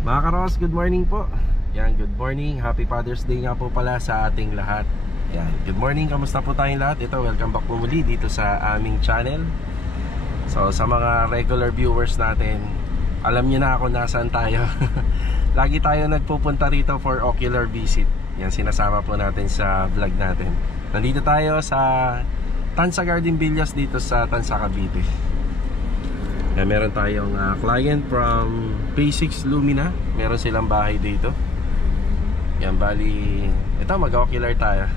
Mga karos, good morning po. Yan, good morning. Happy Father's Day nga po pala sa ating lahat. Yan, good morning. Kamusta po tayong lahat? Ito, welcome back po muli dito sa aming channel. So, sa mga regular viewers natin, alam niyo na ako nasaan tayo. Lagi tayo nagpupunta rito for ocular visit. Yan, sinasama po natin sa vlog natin. Nandito tayo sa Tansa Garden Villas dito sa Tansa, Cavite. Yan, meron tayong client from P6 Lumina. Meron silang bahay dito. Yan, bali ito, mag-ocular tayo.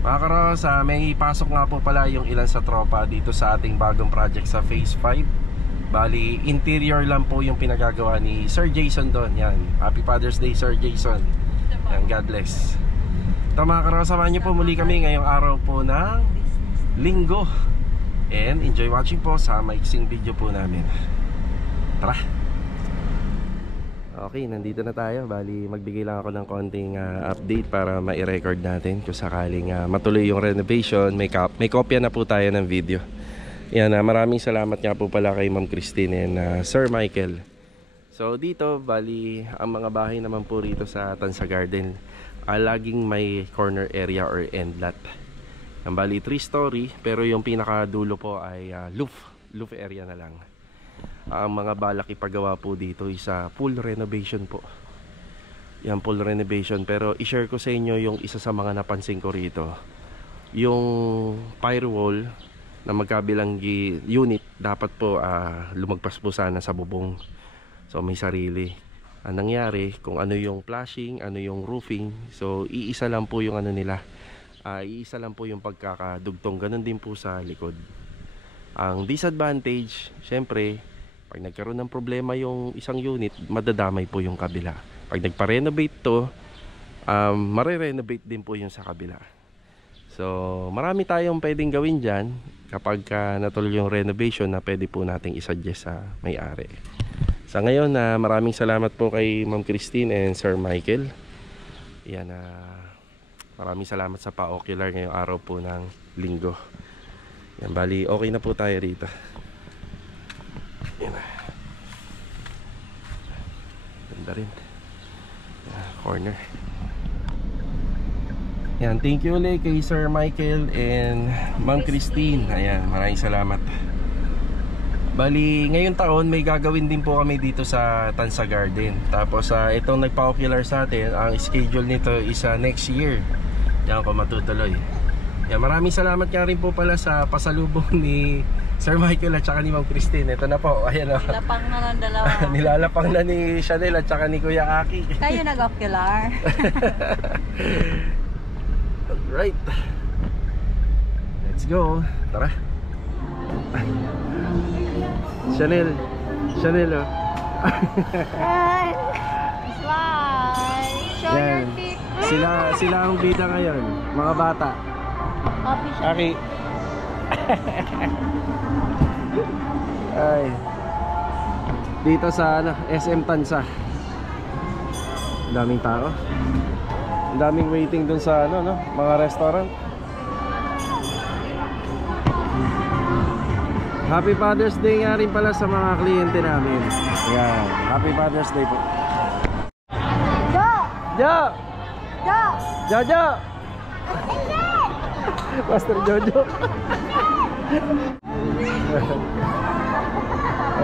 Mga karos, may pasok nga po pala yung ilan sa tropa dito sa ating bagong project sa Phase 5. Bali, interior lang po yung pinagagawa ni Sir Jason doon. Yan, Happy Father's Day, Sir Jason. Yan, God bless. Ito mga karos, samahan nyo po muli kami ngayong araw po ng Linggo. And enjoy watching po sa maiksing video po namin. Tara! Okay, nandito na tayo. Bali, magbigay lang ako ng konting update para ma-record natin kung sakaling matuloy yung renovation. May kopya na po tayo ng video. Yan, maraming salamat nga po pala kay Ma'am Christine and Sir Michael. So dito, bali, ang mga bahay naman po rito sa Tansa Garden, laging may corner area or end lot. Ang bali 3-story, pero yung pinakadulo po ay roof area na lang. Ang mga balak ipagawa po dito is full renovation po. Yan, full renovation. Pero i-share ko sa inyo yung isa sa mga napansin ko rito. Yung firewall na magkabilang unit dapat po lumagpas po sana sa bubong. So may sarili. Ang nangyari, kung ano yung flashing, ano yung roofing, so iisa lang po yung ano nila. Iisa lang po yung pagkakadugtong. Ganun din po sa likod. Ang disadvantage, syempre, pag nagkaroon ng problema yung isang unit, madadamay po yung kabila. Pag nagpa-renovate to, mare-renovate din po yung sa kabila. So marami tayong pwedeng gawin dyan kapag natuloy yung renovation na pwede po nating isuggest sa may-ari. Sa ngayon, maraming salamat po kay Ma'am Christine and Sir Michael. Yan, maraming salamat sa pa-ocular ngayong araw po ng Linggo. Yan, bali okay na po tayo rito. Yan. Ganda rin. Corner. Yan, thank you ulit kay Sir Michael and Ma'am Christine. Ayan, maraming salamat. Bali, ngayong taon may gagawin din po kami dito sa Tansa Garden. Tapos itong nagpa-ocular sa atin, ang schedule nito is next year. Yan ko matutuloy. Yan, maraming salamat nga rin po pala sa pasalubong ni Sir Michael at saka ni Ma'am Christine. Ito na po, ayan o. Nilalapang na ng dalawa. Nilalapang na ni Chanel at saka ni Kuya Aki. Kayo nag-ocular. Alright, let's go. Tara. Chanel oh. Slide. Show your feet. Sila ang bida ngayon, mga bata. Aki. Ay. Dito sa SM Tansa. Ang daming tao. Ang daming waiting dun sa mga restaurant. Happy Father's Day nga rin pala sa mga kliyente namin. Ayan, Happy Father's Day po. Jo! Jojo! Master Jojo.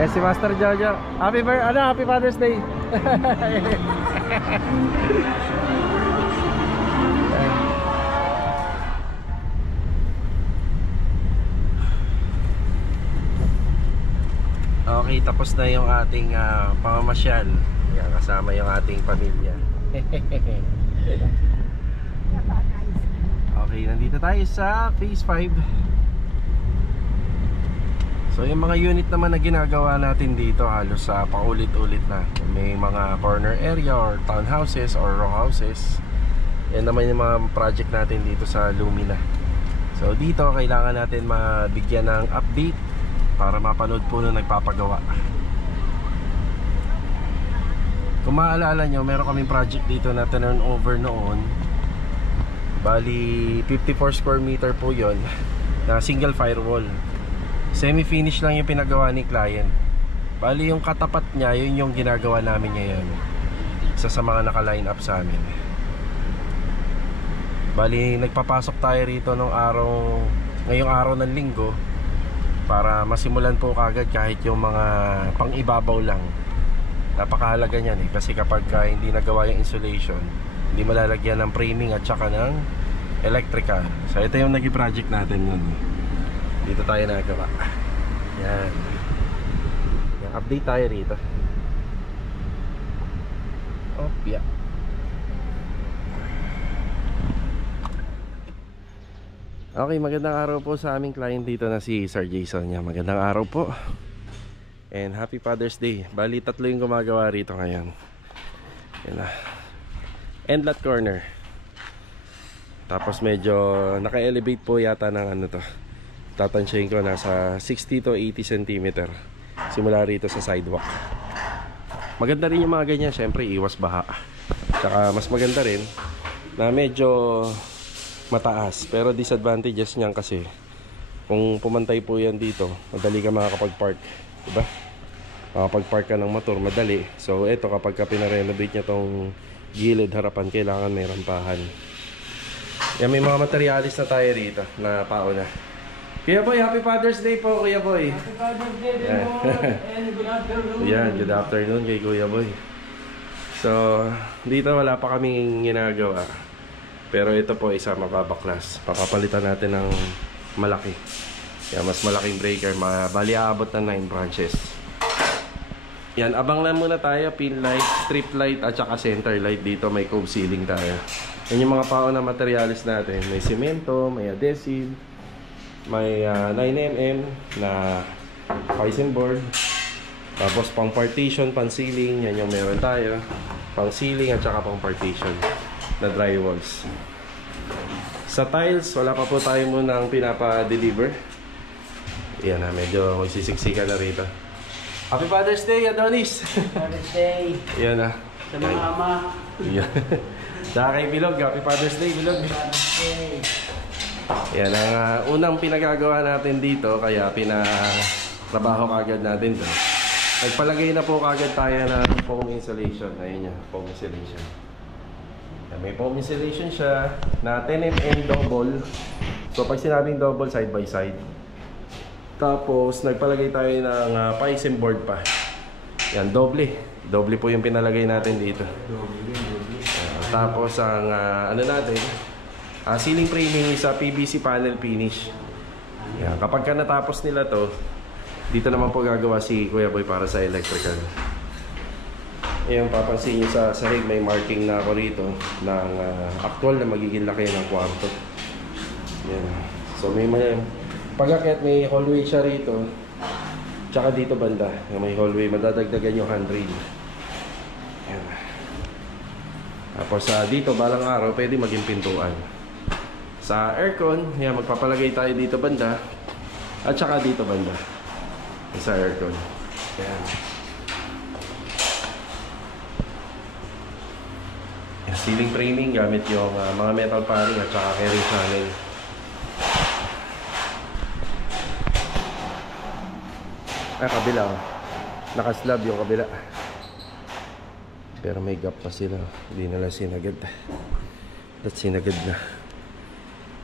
Si Master Jojo. Happy Father's Day. Okay, tapos na yung ating pamamasyal. Yan, kasama yung ating pamilya. Okay, nandito tayo sa Phase 5. So yung mga unit naman na ginagawa natin dito halos paulit-ulit na. May mga corner area or townhouses or row houses. Yan naman yung mga project natin dito sa Lumina. So dito kailangan natin mabigyan ng update para mapanood po nung nagpapagawa. Kung maalala nyo, meron kaming project dito na turn over noon. Bali 54 square meter po yon na single firewall. Semi-finish lang yung pinagawa ni client. Bali yung katapat niya, yun yung ginagawa namin ngayon. isa sa mga naka-line up sa amin. Bali, nagpapasok tayo rito ngayong araw ng linggo para masimulan po kagad kahit yung mga pang-ibabaw lang. Napakahalaga niyan kasi kapag hindi nagawa yung insulation, hindi malalagyan ng framing at saka ng electrical. So ito yung naging project natin yun. Dito tayo nagawa. Yan. Update tayo rito. Yeah. Okay, magandang araw po sa aming client dito na si Sir Jason. Magandang araw po. And happy Father's Day. Bali, 3 yung gumagawa rito ngayon. Yan na. Endlot corner. Tapos medyo naka-elevate po yata ng to. Tatansyahin ko nasa 60 to 80 cm. Simula rito sa sidewalk. Maganda rin yung mga ganyan, syempre iwas baha. Tsaka mas maganda rin na medyo mataas. Pero disadvantages niyan kasi kung pumantay po yan dito, madali ka makakapag-park, diba? Makakapag-park ka ng motor, madali. So eto, kapag ka pinarenovate niya tong gilid harapan, kailangan may rampahan. Yan, may mga materialis na tayo rito na pauna. Kuya Boy, happy Father's Day po, Kuya Boy. Happy Father's Day din po, and good afternoon. Yan, good afternoon kay Kuya Boy. So, dito wala pa kaming ginagawa. Pero ito po isa mababaklas. Papapalitan natin ng malaki. Yan, mas malaking breaker. Bali aabot ng 9 branches. Yan, abang lang muna tayo. Pin light, strip light, at saka center light. Dito may cove ceiling tayo. Yan yung mga pauna materialis natin. May semento, may adhesive, may 9mm na Kaizen board. Tapos pang partition, pang ceiling, yan yung meron tayo. Pang ceiling at saka pang partition na drywalls. Sa tiles, wala pa po tayo munang pinapa-deliver. Yan na, medyo magsisiksikan na rito. Happy Father's Day, Adonis! Father's Day Yan na. sa mga ama. Yan. Tsaka kay Bilog, Happy Father's Day, Bilog! Father's Day. Yan ang unang pinagagawa natin dito, kaya pinatrabaho kagad natin to. Nagpalagay na po kagad tayo ng foam insulation. Ayun yan, foam insulation. Yan, may foam insulation siya na 10mm double. So pag sinabing double, side by side. Tapos nagpalagay tayo ng Kaizen board pa. Yan, doble. Doble po yung pinalagay natin dito. Tapos ang ano natin, ceiling framing is a PVC panel finish. Yan, kapag ka natapos nila to, dito naman po gagawa si Kuya Boy para sa electrical. Ayan, papansin nyo sa sahig, may marking na ako rito ng actual na magiging laki ng kwarto. Yan. So may pag-akyat, may hallway siya rito. Tsaka dito banda, may hallway, madadagdagan yung handrail. Yan. Tapos dito balang araw, pwede maging pintuan. Sa aircon, yan, magpapalagay tayo dito banda at saka dito banda sa aircon. Yan. Yan, ceiling framing gamit yung mga metal paring at saka carrying channel. Kabila, oh. Naka-slab yung kabila. Pero may gap pa sila, hindi nila sinagad. That's sinagad na.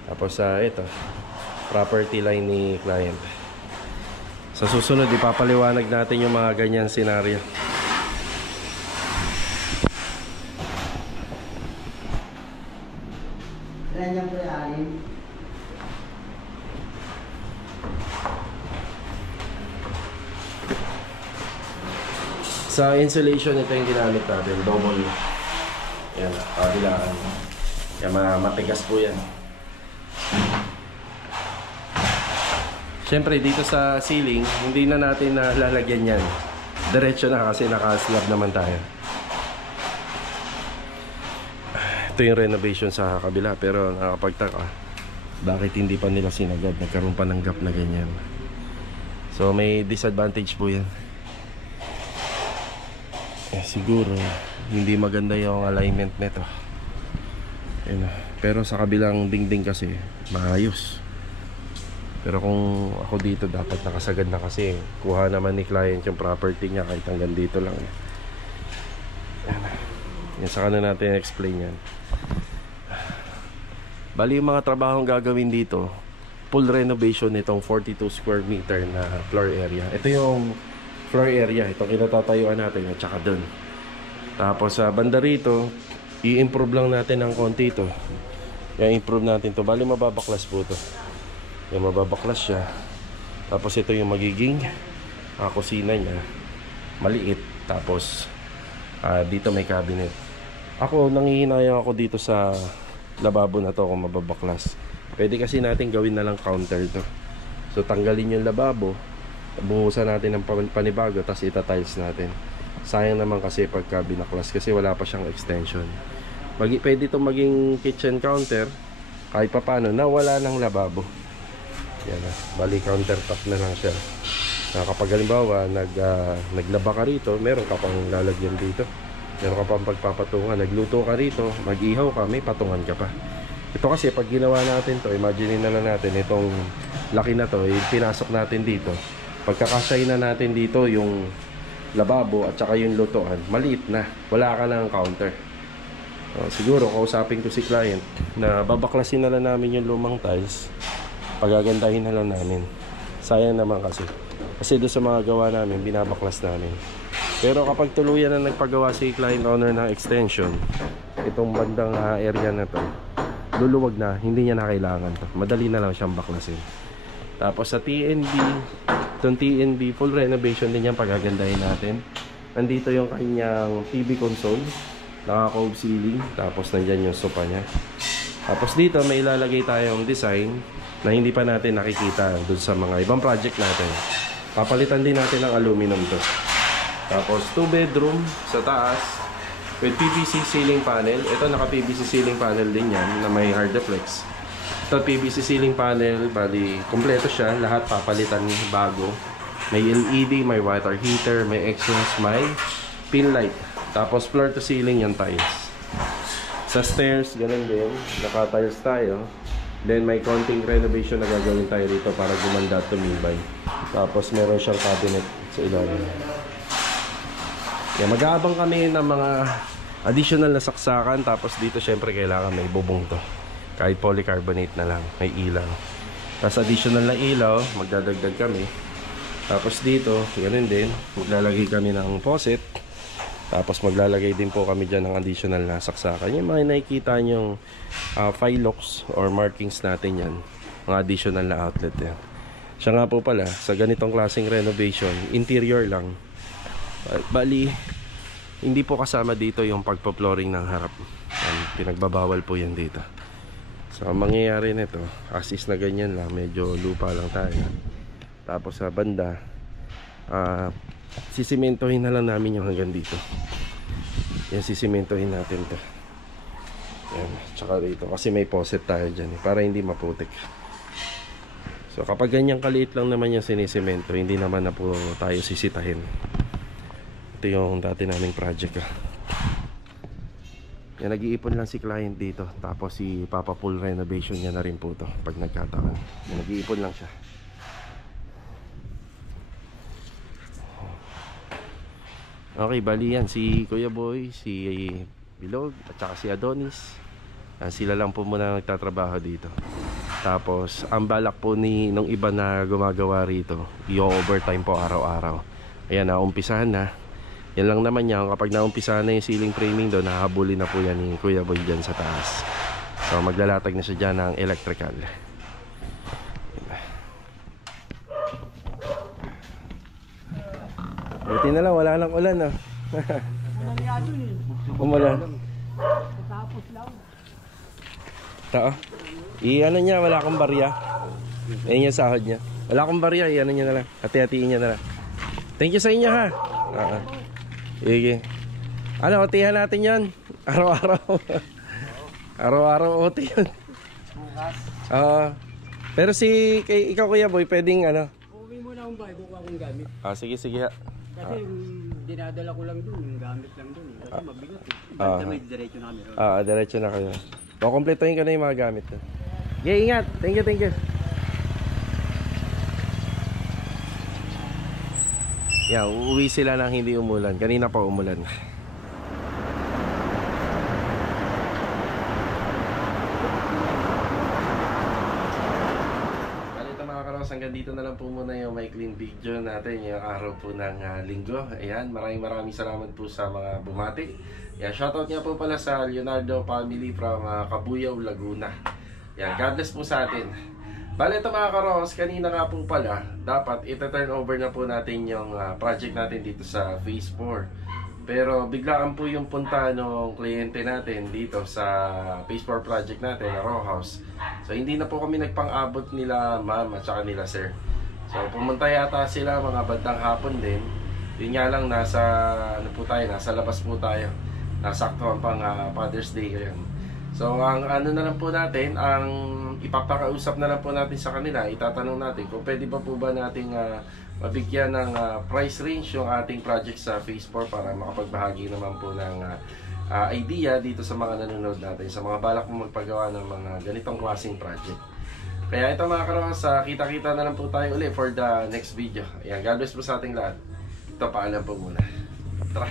Tapos ito, property line ni client. Sa susunod, ipapaliwanag natin yung mga ganyan senaryo. Ganyan po yung alin. Sa insulation, ito yung ginamit natin, double. Yan, kabilaan. Yan, matigas po yan. Siyempre dito sa ceiling, hindi na natin lalagyan yan. Diretso na kasi naka-slab naman tayo. Ito yung renovation sa kabila, pero nakakapagtaka. Bakit hindi pa nila sinagad? Nagkaroon pa ng gap na ganyan. So may disadvantage po yan. Siguro hindi maganda yung alignment nito. Pero sa kabilang dingding kasi maayos. Pero kung ako dito, dapat nakasagad na kasi kuha naman ni client yung property niya kahit hanggang dito lang. Yan, saka na natin explain yan. Bali yung mga trabahong gagawin dito, full renovation nitong 42 square meter na floor area. Ito yung floor area, itong kinatatayuan natin at saka dun. Tapos sa banda rito, i-improve lang natin ng konti ito. I-improve natin to. Bali mababaklas po to. Yung mababaklas siya. Tapos ito yung magiging kusina niya. Maliit. Tapos dito may cabinet. Ako, nangihinayang ako dito sa lababo na to kung mababaklas. Pwede kasi natin gawin na lang counter to. So tanggalin yung lababo, buhusan natin ng panibago, tapos ita-tiles natin. Sayang naman kasi pagka binaklas kasi wala pa siyang extension. Pwede itong maging kitchen counter kahit pa paano na wala ng lababo. Yan na, bali countertop na lang siya. Kapag halimbawa naglaba ka rito, meron ka pang lalagyan dito, meron ka pang pagpapatungan. Nagluto ka rito, mag-ihaw ka, may patungan ka pa. Ito kasi pag ginawa natin to, imagine na lang natin itong laki na to, pinasok natin dito. Pagkakasay na natin dito yung lababo at saka yung lutuan, maliit na, wala ka ng counter. Siguro kausapin ko si client na babaklasin na lang namin yung lumang tiles, pagagandahin na lang namin. Sayang naman kasi doon sa mga gawa namin, binabaklas namin. Pero kapag tuluyan na nagpagawa si client owner ng extension, itong bandang area na to, luluwag na, hindi niya na kailangan to. Madali na lang siyang baklasin. Tapos sa TNB, itong TNB, full renovation din yan, pagagandahin natin. Nandito yung kanyang TV console, naka-cove ceiling, tapos nandyan yung sofa niya. Tapos dito may ilalagay tayong design na hindi pa natin nakikita doon sa mga ibang project natin. Papalitan din natin ng aluminum to. Tapos 2 bedroom sa taas with PVC ceiling panel. Ito naka PVC ceiling panel din yan na may hard deflex. Ito PVC ceiling panel, bali kompleto siya, lahat papalitan bago. May LED, may water heater, may exhaust, may pin light. Tapos floor to ceiling yung tiles. Sa stairs, ganun din, naka tiles tayo. Then may konting renovation na gagawin tayo dito para gumanda at tumibay. Tapos meron siyang cabinet sa ilalim. Mag-aabang kami ng mga additional na saksakan. Tapos dito syempre kailangan may bubong to. Kahit polycarbonate na lang, may ilaw. Tapos additional na ilaw, magdadagdag kami. Tapos dito, ganun din, maglalagay kami ng faucet. Tapos maglalagay din po kami dyan ng additional na saksakan. Yung mga nakikita nyong phyllox or markings natin yan, mga additional na outlet yan. Siya nga po pala, sa ganitong klaseng renovation, interior lang. Bali, hindi po kasama dito yung pagpa-flooring ng harap. Pinagbabawal po yan dito. So ang mangyayari nito, as is na ganyan lang, medyo lupa lang tayo. Tapos sa banda, sisimentohin na lang namin yung hanggang dito. Yan, sisimentohin natin to. Yan, tsaka dito kasi may faucet tayo dyan para hindi maputik. So kapag ganyan kaliit lang naman yung sinisemento, hindi naman na po tayo sisitahin. Ito yung dati naming project. Yan, nag-iipon lang si client dito. Tapos si Papa full renovation niya na rin po to pag nagkataon. Yan, nag-iipon lang siya. Okay, bali yan, si Kuya Boy, si Bilog, at saka si Adonis. Sila lang po muna nagtatrabaho dito. Tapos, ang balak po nung iba na gumagawa rito, i-overtime po araw-araw. Ayan, naumpisahan na. Yan lang naman yan, kapag naumpisahan na yung ceiling framing doon, nakahabulin na po yan ni Kuya Boy dyan sa taas. So, maglalatag na siya dyan ng electrical. Buti na lang, wala nang ulan ah. Umulan. Tapos lang. Tao. I-ano niya, wala akong barya. Ayun yung sahod niya. Wala akong barya, i-ano niya na lang. Hati-hatiin niya na lang. Thank you sa inyo ha. Sige. Ano, otihan natin yan. Araw-araw. Araw-araw oti yun. Pero ikaw Kuya Boy, pwedeng ano? Uwi mo na akong bahay, buka akong gamit. Sige, sige ha. Kasi dinadala ko lang dun, yung gamit lang dun. Kasi mabigat eh. Basta may diretso na kami ron. Diretso na kayo. Kukumpletuhin ko na yung mga gamit. Okay, ingat. Thank you, thank you. Yeah, uuwi sila nang hindi umulan. Kanina pa umulan. Karos, hanggang dito na lang po muna yung maikling video natin yung araw po ng linggo. Ayan, maraming salamat po sa mga bumati. Ayan, shoutout nga po pala sa Leonardo family from Cabuyao, Laguna. Ayan, God bless po sa atin. Bale ito mga Karos, kanina nga po pala, dapat ita-turn over na po natin yung project natin dito sa Phase 4. Pero biglaan po yung punta ng kliyente natin dito sa Phase 4 project natin, na row house. So hindi na po kami nagpang-abot nila ma'am at saka nila sir. So pumunta yata sila mga bandang hapon din. Yun nga lang nasa nasa labas po tayo. Nasakto pang Father's Day ngayon. So ang ano na lang po natin, ang ipapakausap na lang po natin sa kanila, itatanong natin kung pwede pa po ba nating mabigyan ng price range yung ating project sa Phase 4 para makapagbahagi naman po ng idea dito sa mga nanonood natin, sa mga balak mo magpagawa ng mga ganitong klaseng project. Kaya ito mga Karos, kita-kita na lang po tayo ulit for the next video. Ayan, God bless po sa ating lahat. Ito, paalam po muna. Tara!